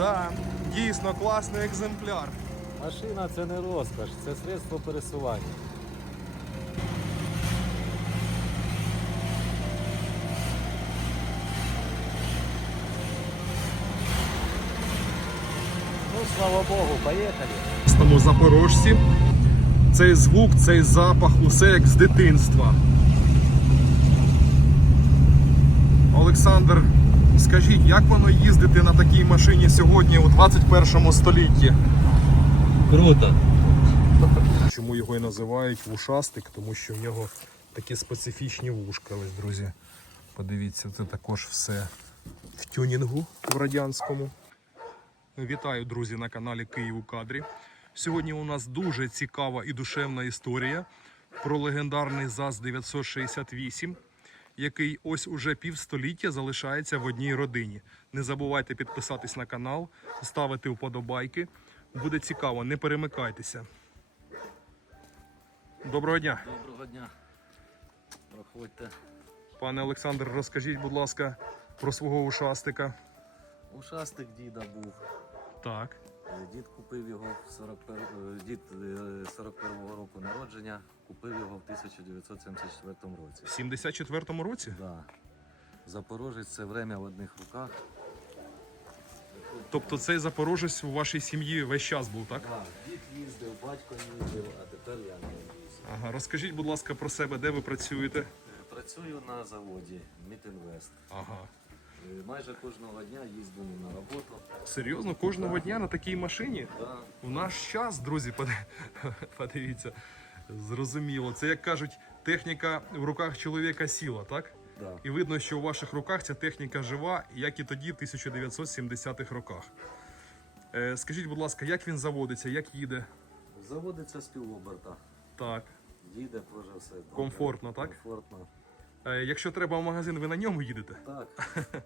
Да, дійсно класний екземпляр. Машина це не розкаш, це средство пересування. Ну, слава Богу, поїхали. Тому запорожці. Цей звук, цей запах, усе як з дитинства. Олександр, скажіть, як воно їздити на такій машині сьогодні у 21 столітті? Круто. Чому його і називають вушастик? Тому що в нього такі специфічні вушка. Ось, друзі. Подивіться, це також все в тюнінгу в радянському. Вітаю, друзі, на каналі Київ у кадрі. Сьогодні у нас дуже цікава і душевна історія про легендарний ЗАЗ 968, який ось уже півстоліття залишається в одній родині. Не забувайте підписатись на канал, ставити вподобайки. Буде цікаво, не перемикайтеся. Доброго дня, Доброго дня. Проходьте. пане Олександр, розкажіть, будь ласка, про свого ушастика. Ушастик діда був. Так. Е, Дід купив його в 41, е, дід е, 41-го року народження, купив його в 1974 році. В 74-му році? Да. Запорожець це время в одних руках. Тобто цей запорожець у вашій сім'ї весь час був, так? Да. Дід їздив, батько їздив, а тепер я не їздив. Ага, розкажіть, будь ласка, про себе, де ви працюєте? Е, Працюю на заводі Мітінвест. Ага. Е, Майже кожного дня їздимо на роботу. Серйозно, кожного дня на такій машині? Да. У наш час, друзі, подивіться. Зрозуміло. Це як кажуть, техніка в руках чоловіка сіла, так? Да. І видно, що у ваших руках ця техніка жива, як і тоді, в 1970-х роках. Е, скажіть, будь ласка, як він заводиться, як їде? Заводиться з півоберта. Так. Їде теж все. добре. Комфортно, так? Комфортно. Е, якщо треба в магазин, ви на ньому їдете? Так.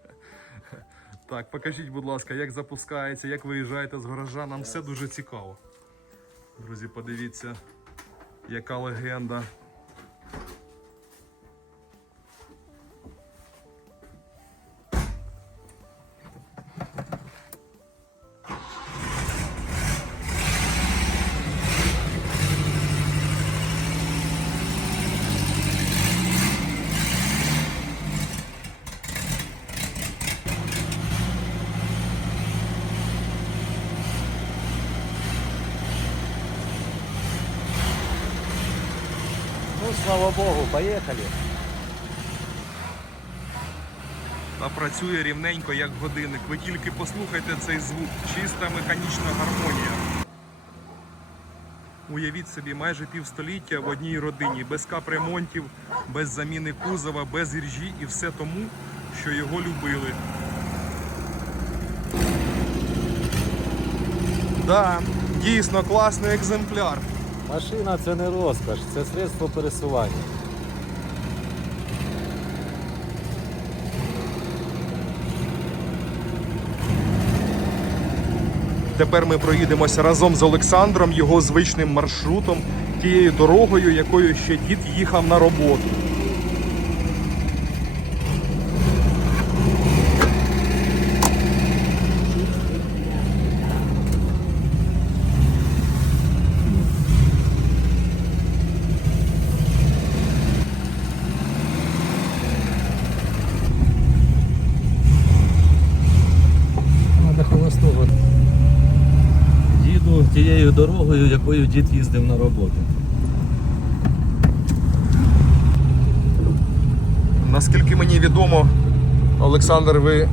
Так, покажіть, будь ласка, як запускається, як виїжджаєте з гаража. Нам все дуже цікаво. Друзі, подивіться, яка легенда. Слава Богу, поїхали. Та працює рівненько, як годинник. Ви тільки послухайте цей звук, чиста механічна гармонія. Уявіть собі, майже півстоліття в одній родині, без капремонтів, без заміни кузова, без іржі і все тому, що його любили. Да, дійсно класний екземпляр. Машина це не розкаш, це средство пересування. Тепер ми проїдемося разом з Олександром його звичним маршрутом, тією дорогою, якою ще дід їхав на роботу. Тією дорогою, якою дід їздив на роботу. Наскільки мені відомо, Олександр, ви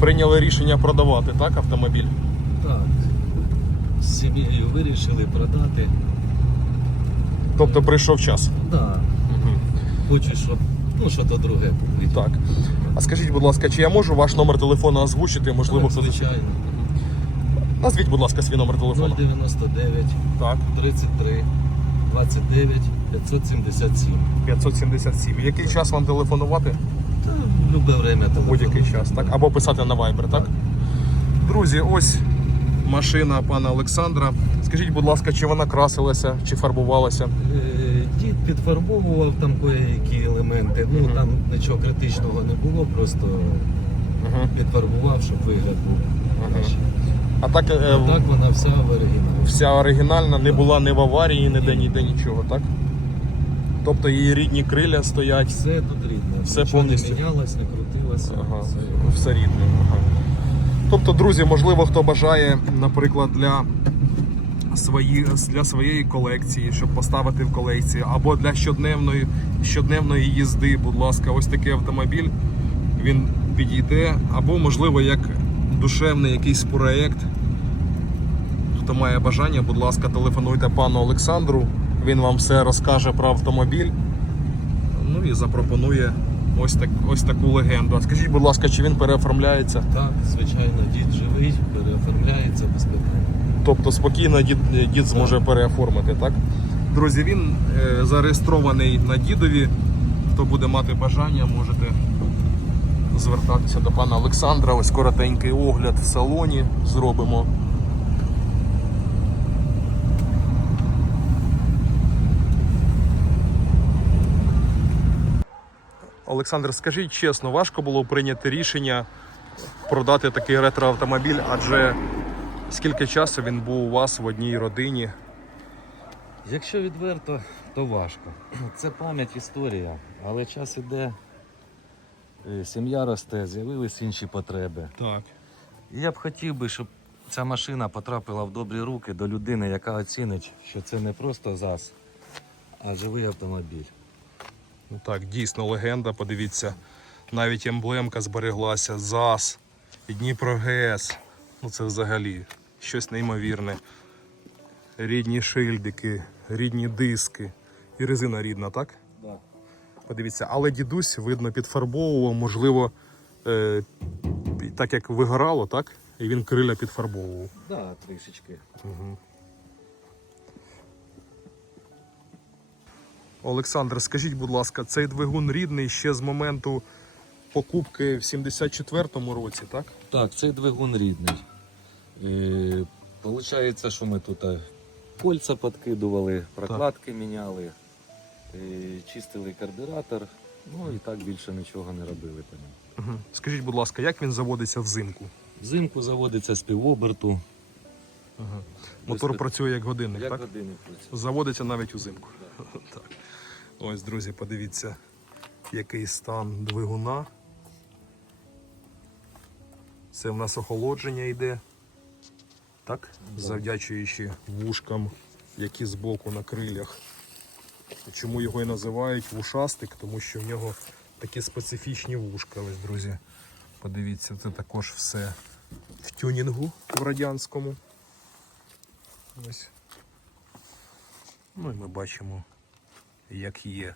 прийняли рішення продавати так, автомобіль? Так. З сім'єю вирішили продати. Тобто прийшов час. Да. Хочу, щоб ну, що то друге купити. Так. А скажіть, будь ласка, чи я можу ваш номер телефону озвучити? Можливо, Так, хтось. звичайно. Назвіть, будь ласка, свій номер телефону. 099 Так, 33 29 577. 577. Який час вам телефонувати? Та любе время У будь-який час, так? Або писати на Viber, так? Друзі, ось машина пана Олександра. Скажіть, будь ласка, чи вона красилася, чи фарбувалася? Е, Дід підфарбовував там кое-які елементи. Ну там нічого критичного не було, просто підфарбував, щоб вигляд був. А так, е, А так вона вся в оригіналі. вся оригінальна, не була ні в аварії, ніде ніде нічого, так? Тобто її рідні криля стоять, Все тут рідне. Все Нічого повністю. не мінялось, не крутилося. ага, Все. все рідне. Ага. Тобто, друзі, можливо, хто бажає, наприклад, для, свої, для своєї колекції, щоб поставити в колекцію, або для щоденної, щоденної їзди, будь ласка, ось такий автомобіль. Він підійде, або, можливо, як душевний якийсь проєкт. Хто має бажання, будь ласка, телефонуйте пану Олександру. Він вам все розкаже про автомобіль. Ну і запропонує ось, так, ось таку легенду. А скажіть, будь ласка, чи він переоформляється? Так, звичайно, дід живий, переоформляється без питань. Тобто спокійно дід, дід зможе переоформити, так? Друзі, він е, зареєстрований на дідові. Хто буде мати бажання, можете звертатися до пана Олександра. Ось коротенький огляд в салоні зробимо. Олександр, скажіть чесно, важко було прийняти рішення продати такий ретроавтомобіль, адже скільки часу він був у вас в одній родині? Якщо відверто, то важко. Це пам'ять, історія, але час іде, сім'я росте, з'явились інші потреби. Так. І я б хотів би, щоб ця машина потрапила в добрі руки до людини, яка оцінить, що це не просто ЗАЗ, а живий автомобіль. Ну так, дійсно легенда, подивіться. Навіть емблемка збереглася, ЗАЗ, і Дніпрогес. Ну це взагалі щось неймовірне. Рідні шильдики, рідні диски. І резина рідна, так? Да. Подивіться, але дідусь, видно, підфарбовував, можливо, е, так як вигорало, так? І він криля підфарбовував. Да, трішечки. Олександр, скажіть, будь ласка, цей двигун рідний ще з моменту покупки в 74-му році, так? Так, цей двигун рідний. Е, Получається, що ми тут е, кольця підкидували, прокладки міняли, е, чистили карбюратор, ну і так більше нічого не робили по ньому. Угу. Скажіть, будь ласка, як він заводиться взимку? Взимку заводиться з півоберту, Ага. Мотор Без- працює як годинник, як так? годинник працює. Заводиться навіть узимку. так. Ось, друзі, подивіться, який стан двигуна. Це в нас охолодження йде. Так? Завдячуючи вушкам, які збоку на крилях. Чому його і називають вушастик? Тому що в нього такі специфічні вушка. Ось, друзі. Подивіться, це також все в тюнінгу в радянському. Ось. Ну і ми бачимо, як є.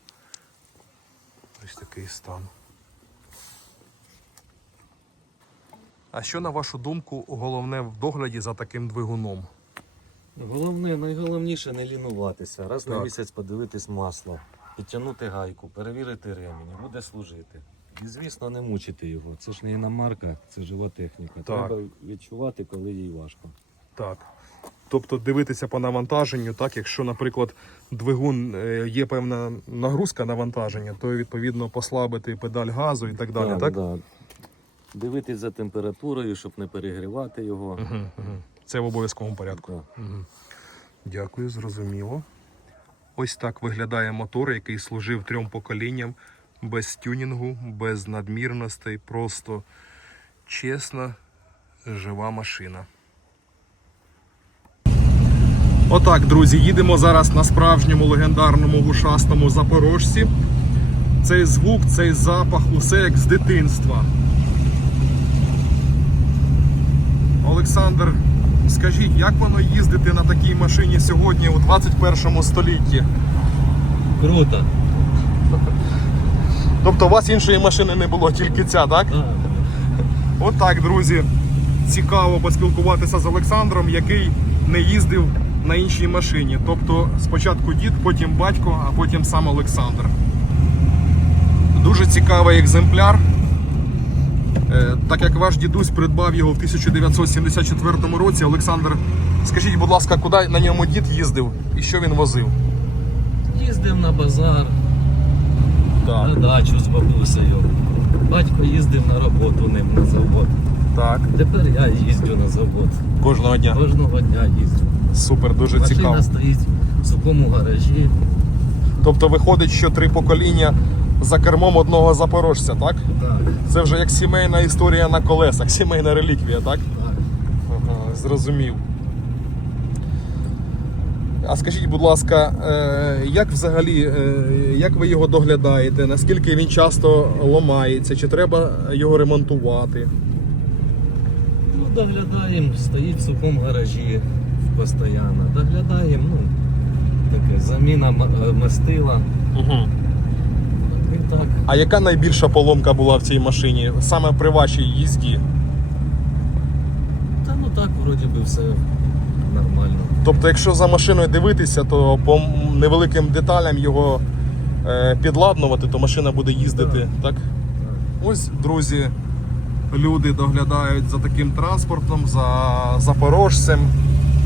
Ось такий стан. А що, на вашу думку, головне в догляді за таким двигуном? Головне, найголовніше не лінуватися. Раз на Так. місяць подивитись масло, підтягнути гайку, перевірити ремінь, буде служити. І звісно, не мучити його. Це ж не іномарка, це жива техніка. Треба відчувати, коли їй важко. Так. Тобто дивитися по навантаженню, так, якщо, наприклад, двигун е, є певна нагрузка навантаження, то відповідно послабити педаль газу і так далі, так? Да. Дивитись за температурою, щоб не перегрівати його. Угу, угу. Це в обов'язковому порядку. Угу. Дякую, зрозуміло. Ось так виглядає мотор, який служив трьом поколінням без тюнінгу, без надмірностей, просто чесна, жива машина. Отак, друзі, їдемо зараз на справжньому легендарному гушастому запорожці. Цей звук, цей запах, усе як з дитинства. Олександр, скажіть, як воно їздити на такій машині сьогодні у 21 столітті? Круто. Тобто у вас іншої машини не було, тільки ця, так? Да. Отак, друзі. Цікаво поспілкуватися з Олександром, який не їздив на іншій машині. Тобто спочатку дід, потім батько, а потім сам Олександр. Дуже цікавий екземпляр. Е, Так як ваш дідусь придбав його в 1974 році, Олександр, скажіть, будь ласка, куди на ньому дід їздив і що він возив? Їздив на базар, Так. на дачу з бабусею. Батько їздив на роботу ним на завод. Так. Тепер я їздю на завод. Кожного дня. Кожного дня їздю. Супер, дуже Машина цікаво. стоїть в сухому гаражі. Тобто виходить, що три покоління за кермом одного запорожця, так? Так, Це вже як сімейна історія на колесах, сімейна реліквія, так? так. Ага, зрозумів. А скажіть, будь ласка, е, як взагалі, е, як ви його доглядаєте? Наскільки він часто ламається? Чи треба його ремонтувати? Ну, доглядаємо, стоїть в сухому гаражі постійно. Доглядаємо, ну, таке, заміна е, мастила. Угу. Так. А яка найбільша поломка була в цій машині саме при вашій їзді? Та ну так, вроді би, все нормально. Тобто, якщо за машиною дивитися, то по невеликим деталям його е, підладнувати, то машина буде їздити, так? Так. Ось, друзі, люди доглядають за таким транспортом, за запорожцем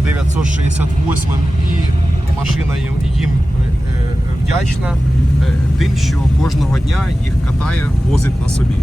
968 і машина їм, їм е, е, вдячна тим, що кожного дня їх катає, возить на собі.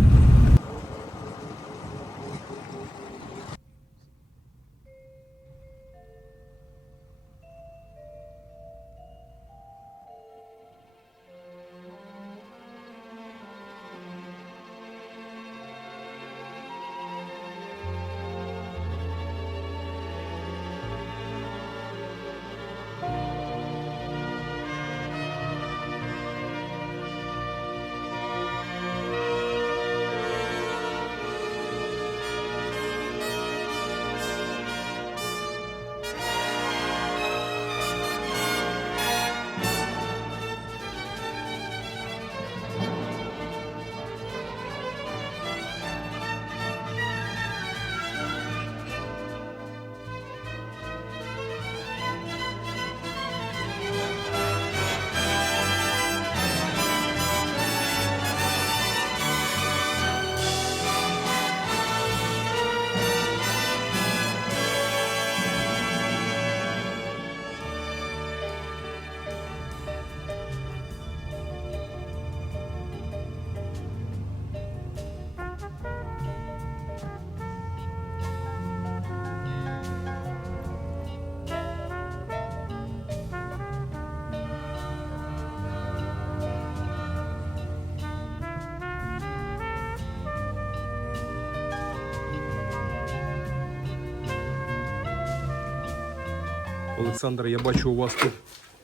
Олександр, я бачу, у вас тут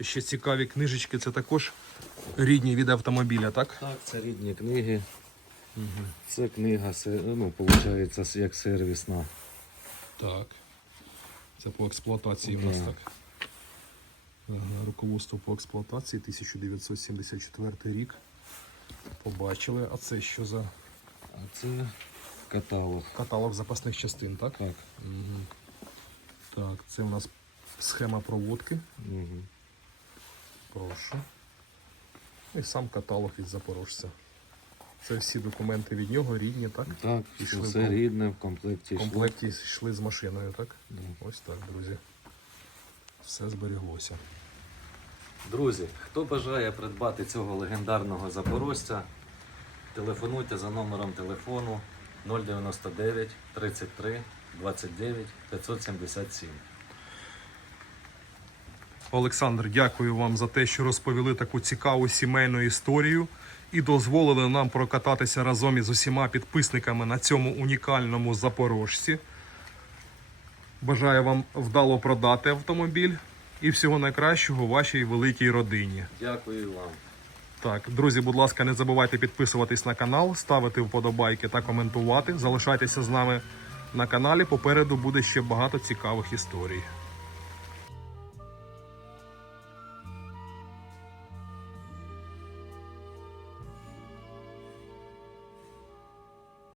ще цікаві книжечки. Це також рідні від автомобіля, так? Так, це рідні книги. Це книга, ну, виходить, як сервісна. Так. Це по експлуатації в нас так. Ага, руководство по експлуатації 1974 рік. Побачили. А це що за А це каталог. каталог запасних частин, так? Так. Угу. Так, це у нас схема проводки. Угу. Прошу. І сам каталог від запорожця. Це всі документи від нього, рідні, так? Так, Пішли все в рідне в комплекті. В комплекті йшли з машиною, так? Да. Ось так, друзі. Все зберіглося. Друзі, хто бажає придбати цього легендарного запорожця, телефонуйте за номером телефону 099 33 29 577. Олександр, дякую вам за те, що розповіли таку цікаву сімейну історію і дозволили нам прокататися разом із усіма підписниками на цьому унікальному запорожці. Бажаю вам вдало продати автомобіль і всього найкращого вашій великій родині. Дякую вам. Так, друзі, будь ласка, не забувайте підписуватись на канал, ставити вподобайки та коментувати. Залишайтеся з нами на каналі. Попереду буде ще багато цікавих історій.